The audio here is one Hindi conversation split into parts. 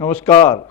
नमस्कार।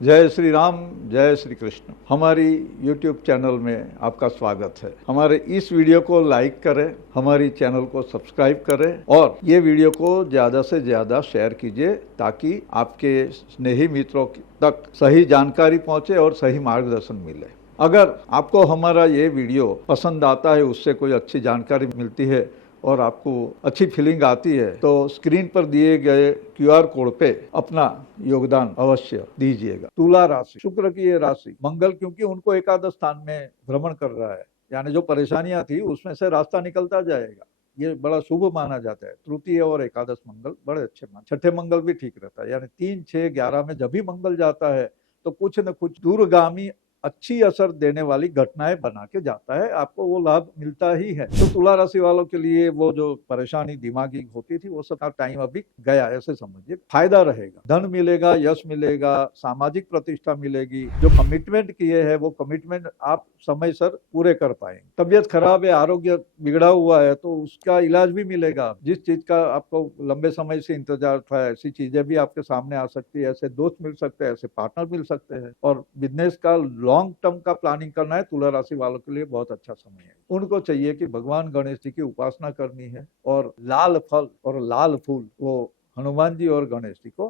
जय श्री राम, जय श्री कृष्ण। हमारी YouTube चैनल में आपका स्वागत है। हमारे इस वीडियो को लाइक करें, हमारी चैनल को सब्सक्राइब करें और ये वीडियो को ज़्यादा से ज़्यादा शेयर कीजिए ताकि आपके स्नेही मित्रों तक सही जानकारी पहुंचे और सही मार्गदर्शन मिले। अगर आपको हमारा ये वीडियो पसंद आता है, उससे कोई अच्छी जानकारी मिलती है और आपको अच्छी फीलिंग आती है तो स्क्रीन पर दिए गए QR कोड पे अपना योगदान अवश्य दीजिएगा। तुला राशि, शुक्र की ये राशि, मंगल क्योंकि उनको एकादश स्थान में भ्रमण कर रहा है, यानी जो परेशानियां थी उसमें से रास्ता निकलता जाएगा। ये बड़ा शुभ माना जाता है। तृतीय और एकादश मंगल बड़े अच्छे मान, छठे मंगल भी ठीक रहता है, यानी 3, 6, 11 में जब भी मंगल जाता है तो कुछ न कुछ दूरगामी अच्छी असर देने वाली घटनाएं बना के जाता है, आपको वो लाभ मिलता ही है। तो तुला राशि वालों के लिए वो जो परेशानी दिमागी होती थी वो सब टाइम अभी गया, ऐसे समझिए। फायदा रहेगा, धन मिलेगा, यश मिलेगा, सामाजिक प्रतिष्ठा मिलेगी। जो कमिटमेंट किए हैं वो कमिटमेंट आप समय सर पूरे कर पाएंगे। तबियत खराब है, आरोग्य बिगड़ा हुआ है तो उसका इलाज भी मिलेगा। जिस चीज का आपको लंबे समय से इंतजार था, ऐसी चीजें भी आपके सामने आ सकती है। ऐसे दोस्त मिल सकते हैं, ऐसे पार्टनर मिल सकते हैं। और बिजनेस का लॉन्ग टर्म का प्लानिंग करना है, तुला राशि वालों के लिए बहुत अच्छा समय है। उनको चाहिए कि भगवान गणेश जी की उपासना करनी है और लाल फल और लाल फूल वो हनुमान जी और गणेश जी को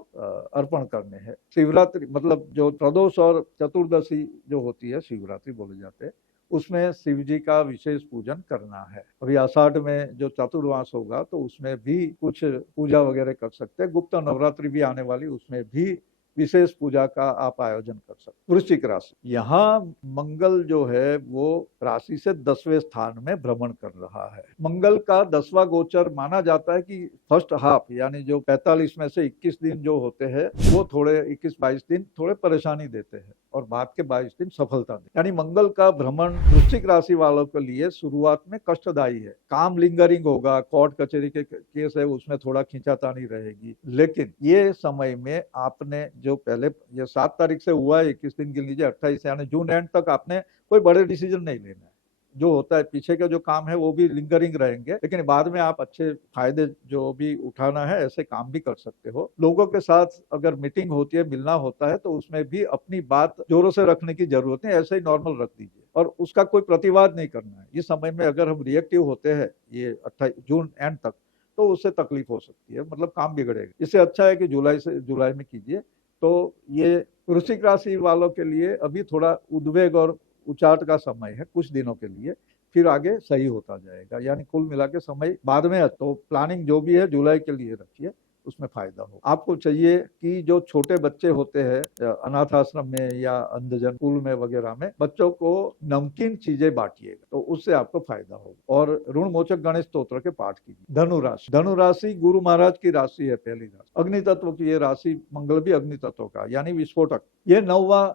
अर्पण करने हैं। शिवरात्रि मतलब जो प्रदोष और चतुर्दशी जो होती है, शिवरात्रि बोले जाते हैं, उसमें शिव जी का विशेष पूजन करना है। अभी आषाढ़ में जो चतुर्मास होगा तो उसमें भी कुछ पूजा वगैरह कर सकते हैं। गुप्त नवरात्रि भी आने वाली, उसमें भी विशेष पूजा का आप आयोजन कर सकते। वृश्चिक राशि, यहाँ मंगल जो है वो राशि से 10वें स्थान में भ्रमण कर रहा है। मंगल का 10वां गोचर माना जाता है कि फर्स्ट हाफ यानी जो 45 में से 21 दिन जो होते हैं वो थोड़े 21-22 दिन थोड़े परेशानी देते हैं और बाद के 22 दिन सफलता देते। यानी मंगल का भ्रमण वृश्चिक राशि वालों के लिए शुरुआत में कष्टदायी है। काम लिंगरिंग होगा, कोर्ट कचहरी के केस है उसमें थोड़ा खींचातानी रहेगी, लेकिन ये समय में आपने जो पहले ये 7 तारीख से हुआ है, 21 दिन गिन लीजिए, 28 यानी जून एंड तक आपने कोई बड़े डिसीजन नहीं लेना है। जो होता है पीछे का जो काम है वो भी लिंगरिंग रहेंगे, लेकिन बाद में आप अच्छे फायदे जो भी उठाना है ऐसे काम भी कर सकते हो। लोगों के साथ अगर मीटिंग होती है, मिलना होता है तो उसमें भी अपनी बात जोरों से रखने की जरूरत है, ऐसे ही नॉर्मल रख दीजिए और उसका कोई प्रतिवाद नहीं करना है। इस समय में अगर हम रिएक्टिव होते हैं ये 28 जून एंड तक तो उससे तकलीफ हो सकती है, मतलब काम बिगड़ेगा। इससे अच्छा है कि जुलाई में कीजिए। तो ये वृश्चिक राशि वालों के लिए अभी थोड़ा उद्वेग और उचाट का समय है कुछ दिनों के लिए, फिर आगे सही होता जाएगा। यानी कुल मिला के समय बाद में तो प्लानिंग जो भी है जुलाई के लिए रखिए, उसमें फायदा हो। आपको चाहिए कि जो छोटे बच्चे होते हैं अनाथ आश्रम में या अंधजन स्कूल में वगैरह में, बच्चों को नमकीन चीजें बांटिएगा तो उससे आपको फायदा होगा। और ऋण मोचक गणेश स्तोत्र के पाठ कीजिए। धनुराशि, धनुराशि गुरु महाराज की राशि है, पहली राशि। अग्नि तत्व की ये राशि, मंगल भी अग्नि तत्व का यानी विस्फोटक। ये 9वां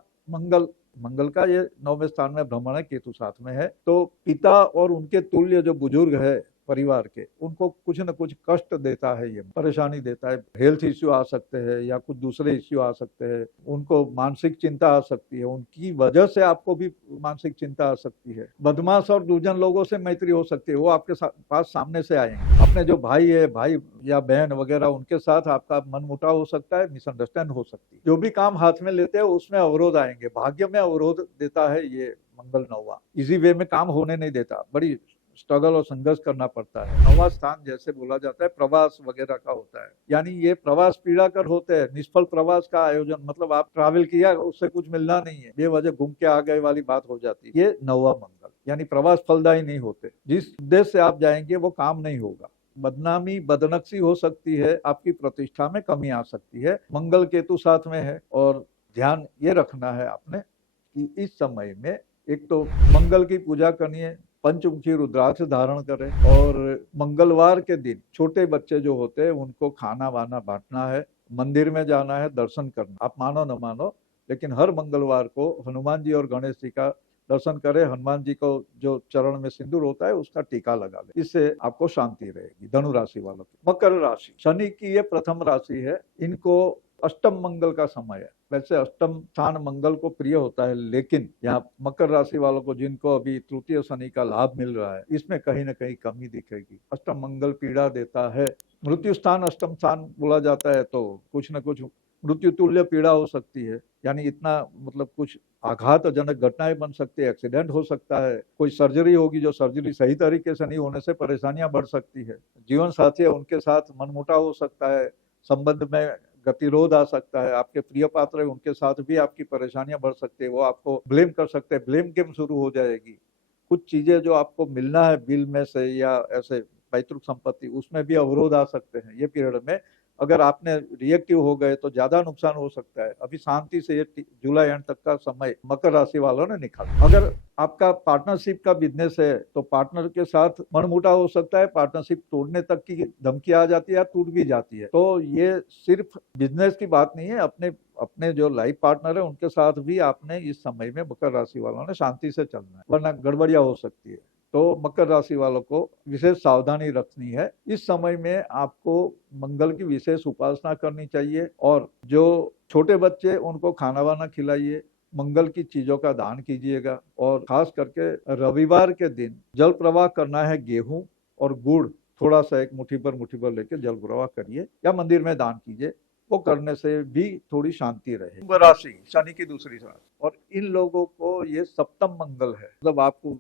मंगल का ये 9वें स्थान में भ्रमण है, केतु साथ में है। तो पिता और उनके तुल्य जो बुजुर्ग है परिवार के, उनको कुछ न कुछ कष्ट देता है, ये परेशानी देता है। हेल्थ इश्यू आ सकते हैं या कुछ दूसरे इश्यू आ सकते हैं, उनको मानसिक चिंता आ सकती है, उनकी वजह से आपको भी मानसिक चिंता आ सकती है। बदमाश और दुर्जन लोगों से मैत्री हो सकती है, वो आपके पास सामने से आएंगे। अपने जो भाई है, भाई या बहन वगैरह, उनके साथ आपका मनमुटाव हो सकता है, मिसअंडरस्टैंड हो सकती है। जो भी काम हाथ में लेते हैं उसमें अवरोध आएंगे, भाग्य में अवरोध देता है ये मंगल 9वां। इजी वे में काम होने नहीं देता, बड़ी स्ट्रगल और संघर्ष करना पड़ता है। 9वां स्थान जैसे बोला जाता है प्रवास वगैरह का होता है, यानी ये प्रवास पीड़ा कर होते हैं। निष्फल प्रवास का आयोजन मतलब आप ट्रैवल किया, उससे कुछ मिलना नहीं है, बेवजह घूम के आ गए वाली बात हो जाती है। ये 9वां मंगल यानी प्रवास फलदायी नहीं होते। जिस उद्देश्य से आप जाएंगे वो काम नहीं होगा। बदनामी बदनक्सी हो सकती है, आपकी प्रतिष्ठा में कमी आ सकती है। मंगल केतु साथ में है और ध्यान ये रखना है आपने कि इस समय में एक तो मंगल की पूजा करनी है, पंचमुखी रुद्राक्ष धारण करें और मंगलवार के दिन छोटे बच्चे जो होते हैं उनको खाना वाना बांटना है, मंदिर में जाना है, दर्शन करना। आप मानो न मानो, लेकिन हर मंगलवार को हनुमान जी और गणेश जी का दर्शन करें। हनुमान जी को जो चरण में सिंदूर होता है उसका टीका लगा ले, इससे आपको शांति रहेगी। धनु राशि वालों की। मकर राशि, शनि की ये प्रथम राशि है, इनको अष्टम मंगल का समय है। वैसे अष्टम स्थान मंगल को प्रिय होता है, लेकिन यहाँ मकर राशि वालों को जिनको अभी तृतीय शनि का लाभ मिल रहा है, इसमें कहीं ना कहीं कमी दिखेगी। अष्टम मंगल पीड़ा देता है। मृत्यु स्थान अष्टम स्थान बोला जाता है, तो कुछ न कुछ मृत्यु तुल्य पीड़ा हो सकती है, यानी इतना मतलब कुछ आघातजनक घटनाएं बन सकती है, एक्सीडेंट हो सकता है, कोई सर्जरी होगी जो सर्जरी सही तरीके से नहीं होने से परेशानियां बढ़ सकती है, जीवन साथी है उनके साथ मनमुटाव हो सकता है, संबंध में गतिरोध आ सकता है, आपके प्रिय पात्र है उनके साथ भी आपकी परेशानियां बढ़ सकती है, वो आपको ब्लेम कर सकते हैं, ब्लेम गेम शुरू हो जाएगी। कुछ चीजें जो आपको मिलना है बिल में से या ऐसे पैतृक संपत्ति, उसमें भी अवरोध आ सकते हैं ये पीरियड में। अगर आपने रिएक्टिव हो गए तो ज्यादा नुकसान हो सकता है। अभी शांति से ये जुलाई एंड तक का समय मकर राशि वालों ने निकाला। अगर आपका पार्टनरशिप का बिजनेस है तो पार्टनर के साथ मनमुटाव हो सकता है, पार्टनरशिप तोड़ने तक की धमकी आ जाती है या टूट भी जाती है। तो ये सिर्फ बिजनेस की बात नहीं है, अपने अपने जो लाइफ पार्टनर है उनके साथ भी आपने इस समय में मकर राशि वालों ने शांति से चलना है, वरना गड़बड़ियां हो सकती है। तो मकर राशि वालों को विशेष सावधानी रखनी है। इस समय में आपको मंगल की विशेष उपासना करनी चाहिए, और जो छोटे बच्चे उनको खाना वाना खिलाइए, मंगल की चीजों का दान कीजिएगा, और खास करके रविवार के दिन जल प्रवाह करना है, गेहूं और गुड़ थोड़ा सा एक मुट्ठी पर लेके जल प्रवाह करिए या मंदिर में दान कीजिए। वो करने से भी थोड़ी शांति रहे। कुंभ राशि शनि की दूसरी राशि, और इन लोगों को ये सप्तम मंगल है, मतलब आपको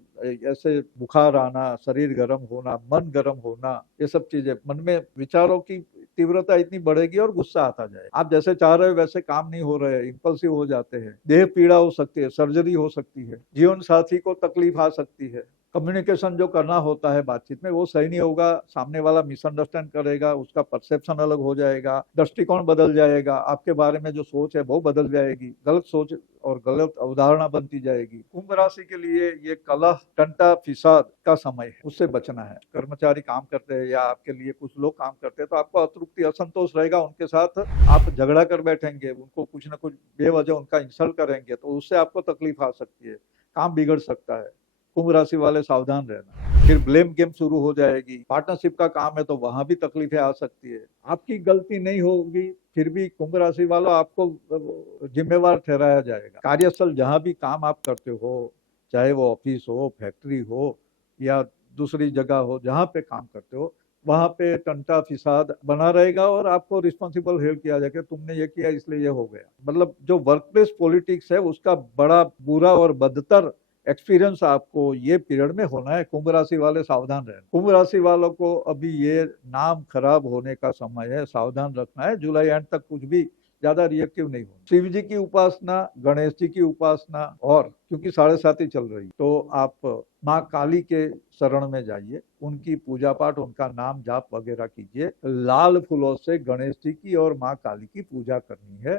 ऐसे बुखार आना, शरीर गर्म होना, मन गर्म होना, ये सब चीजें, मन में विचारों की तीव्रता इतनी बढ़ेगी और गुस्सा आता जाए, आप जैसे चाह रहे हो वैसे काम नहीं हो रहे, इंपल्सिव हो जाते हैं, देह पीड़ा हो सकती है, सर्जरी हो सकती है, जीवन साथी को तकलीफ आ सकती है, कम्युनिकेशन जो करना होता है बातचीत में वो सही नहीं होगा, सामने वाला मिसअंडरस्टैंड करेगा, उसका परसेप्शन अलग हो जाएगा, दृष्टिकोण बदल जाएगा, आपके बारे में जो सोच है वो बदल जाएगी, गलत सोच और गलत अवधारणा बनती जाएगी। कुंभ राशि के लिए ये कलह, टंटा फिसाद का समय है, उससे बचना है। कर्मचारी काम करते हैं या आपके लिए कुछ लोग काम करते हैं तो आपको अतृप्ति, असंतोष रहेगा, उनके साथ आप झगड़ा कर बैठेंगे, उनको कुछ ना कुछ बेवजह उनका इंसल्ट करेंगे तो उससे आपको तकलीफ आ सकती है, काम बिगड़ सकता है। कुंभ राशि वाले सावधान रहना। फिर ब्लेम गेम शुरू हो जाएगी, पार्टनरशिप का काम है तो वहां भी तकलीफें आ सकती है, आपकी गलती नहीं होगी फिर भी कुंभ राशि वालों आपको जिम्मेवार ठहराया जाएगा। कार्यस्थल जहां भी काम आप करते हो, चाहे वो ऑफिस हो, फैक्ट्री हो या दूसरी जगह हो, जहां पे काम करते हो वहां पे टंटा फिसाद बना रहेगा और आपको रिस्पॉन्सिबल हेल्प किया जाएगा, तुमने ये किया इसलिए ये हो गया। मतलब जो वर्क प्लेस पॉलिटिक्स है उसका बड़ा बुरा और बदतर एक्सपीरियंस आपको ये पीरियड में होना है। कुंभ राशि वाले सावधान रहना। कुंभ राशि वालों को अभी ये नाम खराब होने का समय है, सावधान रखना है। जुलाई एंड तक कुछ भी ज्यादा रिएक्टिव नहीं हो। शिव जी की उपासना, गणेश जी की उपासना, और क्योंकि 7.5 चल रही तो आप माँ काली के शरण में जाइए, उनकी पूजा पाठ, उनका नाम जाप वगैरह कीजिए। लाल फूलों से गणेश जी की और माँ काली की पूजा करनी है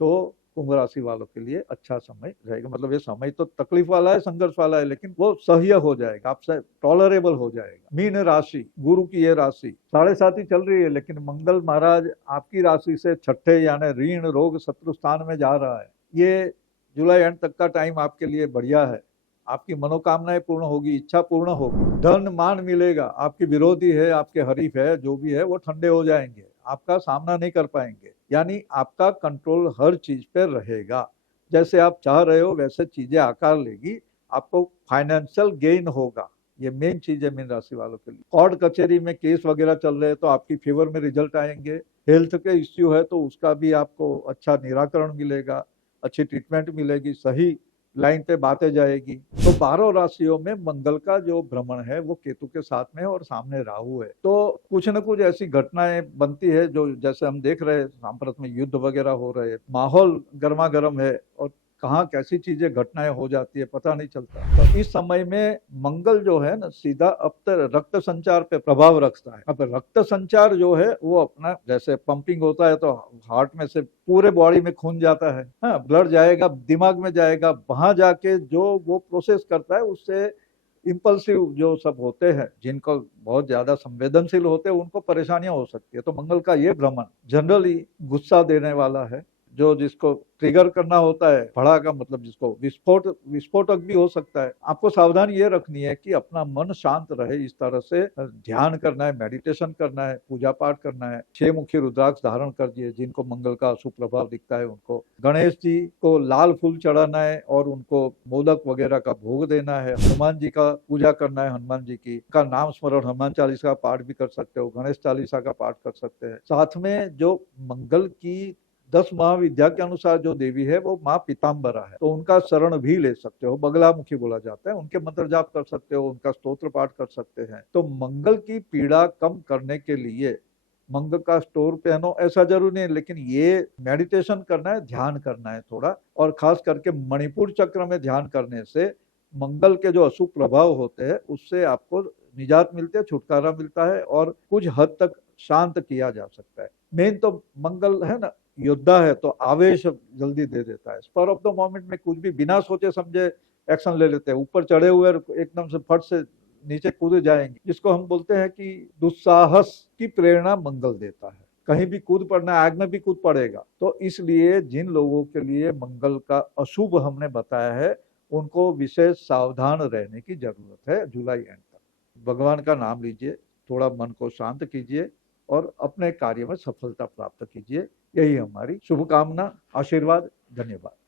तो कुंभ राशि वालों के लिए अच्छा समय रहेगा। मतलब ये समय तो तकलीफ वाला है, संघर्ष वाला है, लेकिन वो सह्य हो जाएगा, आपसे टॉलरेबल हो जाएगा। मीन राशि, गुरु की ये राशि 7.5 चल रही है, लेकिन मंगल महाराज आपकी राशि से छठे यानी ऋण रोग शत्रु स्थान में जा रहा है। ये जुलाई एंड तक का टाइम आपके लिए बढ़िया है, आपकी मनोकामनाएं पूर्ण होगी, इच्छा पूर्ण होगी, धन मान मिलेगा। आपके विरोधी है, आपके हरीफ है, जो भी है वो ठंडे हो जाएंगे, आपका सामना नहीं कर पाएंगे, यानी आपका कंट्रोल हर चीज पे रहेगा। जैसे आप चाह रहे हो वैसे चीजें आकार लेगी, आपको फाइनेंशियल गेन होगा। ये मेन चीज है मीन राशि वालों के लिए। कोर्ट कचहरी में केस वगैरह चल रहे हैं तो आपकी फेवर में रिजल्ट आएंगे। हेल्थ के इश्यू है तो उसका भी आपको अच्छा निराकरण मिलेगा, अच्छी ट्रीटमेंट मिलेगी, सही लाइन पे बातें जाएगी। तो 12 राशियों में मंगल का जो भ्रमण है वो केतु के साथ में है और सामने राहु है, तो कुछ न कुछ ऐसी घटनाएं बनती है जो जैसे हम देख रहे हैं सांप्रत में युद्ध वगैरह हो रहे हैं, माहौल गर्मा गर्म है और कहाँ कैसी चीजें घटनाएं हो जाती है पता नहीं चलता। तो इस समय में मंगल जो है ना सीधा अब तक रक्त संचार पे प्रभाव रखता है। अब रक्त संचार जो है वो अपना जैसे पंपिंग होता है तो हार्ट में से पूरे बॉडी में खून जाता है, हाँ ब्लड जाएगा, दिमाग में जाएगा, वहां जाके जो वो प्रोसेस करता है उससे इम्पल्सिव जो सब होते हैं, जिनको बहुत ज्यादा संवेदनशील होते हैं, उनको परेशानियां हो सकती है। तो मंगल का ये भ्रमण जनरली गुस्सा देने वाला है, जो जिसको ट्रिगर करना होता है, भड़ाका मतलब जिसको विस्फोटक भी हो सकता है। आपको सावधानी ये रखनी है कि अपना मन शांत रहे, इस तरह से ध्यान करना है, मेडिटेशन करना है, पूजा पाठ करना है। 6 मुखी रुद्राक्ष धारण कर दिए, जिनको मंगल का अशुभ प्रभाव दिखता है उनको। गणेश जी को लाल फूल चढ़ाना है और उनको मोदक वगैरह का भोग देना है। हनुमान जी का पूजा करना है, हनुमान जी की का नाम स्मरण, हनुमान चालीसा का पाठ भी कर सकते हो, गणेश चालीसा का पाठ कर सकते हैं। साथ में जो मंगल की 10 महाविद्या के अनुसार जो देवी है वो माँ पीताम्बरा है, तो उनका शरण भी ले सकते हो, बगलामुखी बोला जाता है, उनके मंत्र जाप कर सकते हो, उनका स्तोत्र पाठ कर सकते हैं। तो मंगल की पीड़ा कम करने के लिए मंगल का स्टोर पहनो ऐसा जरूरी नहीं, लेकिन ये मेडिटेशन करना है, ध्यान करना है थोड़ा, और खास करके मणिपुर चक्र में ध्यान करने से मंगल के जो अशुभ प्रभाव होते हैं उससे आपको निजात मिलती है, छुटकारा मिलता है और कुछ हद तक शांत किया जा सकता है। मेन तो मंगल है ना, योद्धा है, तो आवेश जल्दी दे देता है, स्पर ऑफ द मोमेंट में कुछ भी बिना सोचे समझे एक्शन ले लेते हैं, ऊपर चढ़े हुए एकदम से फट से नीचे कूद जाएंगे, जिसको हम बोलते हैं कि दुस्साहस की प्रेरणा मंगल देता है। कहीं भी कूद पड़ना, आग में भी कूद पड़ेगा। तो इसलिए जिन लोगों के लिए मंगल का अशुभ हमने बताया है उनको विशेष सावधान रहने की जरूरत है जुलाई एंड तक। भगवान का नाम लीजिए, थोड़ा मन को शांत कीजिए और अपने कार्य में सफलता प्राप्त कीजिए। यही हमारी शुभकामना, आशीर्वाद। धन्यवाद।